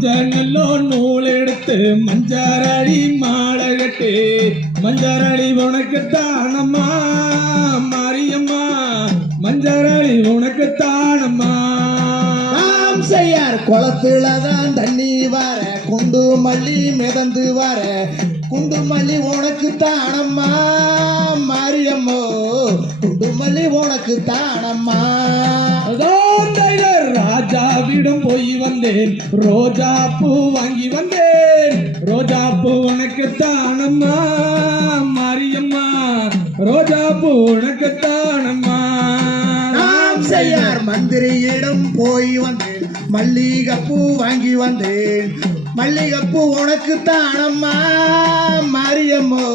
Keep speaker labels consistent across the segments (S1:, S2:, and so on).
S1: மஞ்சள் நல்லோ நூல் எடுத்து மஞ்சரடி மாலை கட்டு மஞ்சரடி உனக்கு தானம்மா மாரியம்மா. மஞ்சரடி உனக்கு தானம்மா
S2: நாம் செய்யார் குளத்துல தான் தண்ணி வர குண்டு மல்லி மிதந்து வர. குண்டு மல்லி உனக்கு தானம்மா மாரியம்மோ. குண்டு மல்லி உனக்கு தானம்மா
S1: ராஜாவிடம் போய் வந்தேன். ரோஜா பூ வாங்கி வந்தேன். ரோஜா பூ உனக்கு தானம்மா மாரியம்மா. ரோஜா பூ உனக்கு தானம்மா.
S2: நாம் செய்யார் மந்திரியிடம் போய் வந்தேன். மல்லிகைப்பூ வாங்கி வந்தேன். மல்லிகைப்பூ உனக்கு தானம்மா மாரியம்மோ.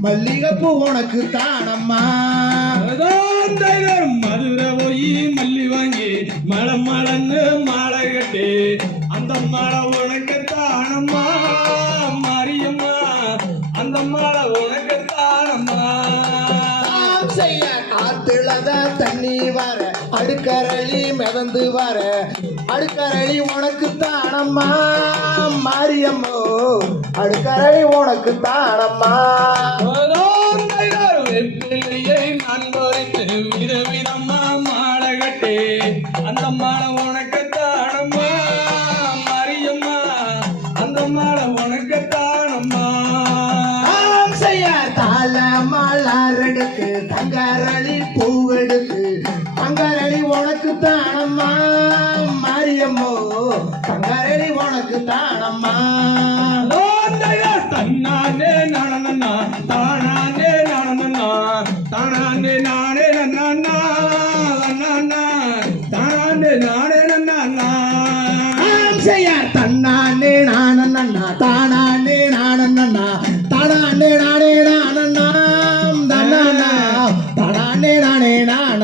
S2: மல்லிகைப்பூ உனக்கு தானம்மா.
S1: மாலை உனக்கு தானம்மா மாரியம்மா அந்த மாலை
S2: உனக்குத்தானம்மா செய்ய காத்துலதான் தண்ணி வர அடுக்கரளி மிதந்து வர அடுக்கரளி உனக்கு தானம்மா மாரியம்மோ அடுக்கரளி உனக்கு தானம்மா
S1: மாலை உனக்கு தானம்மா.
S2: நாம் செய்ய தாள மலர் எடுத்து தங்கரளி பூவெடுத்து தங்கரளி உனக்கு தானம்மா. மாரியம்மோ தங்கரளி உனக்கு தானம்மா.
S1: தன்னானே நானண்ணா தானானே நானண்ணா தானானே நானே நன்னா நன்னா தானானே நானே நன்னா
S2: நாம் செய்ய தன்னானே நானண்ணா தானானே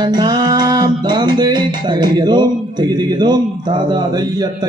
S2: நாம் தந்தை
S1: தாந்தே தகையதோம் திகிதிகிதோம் தாதா தையத்தை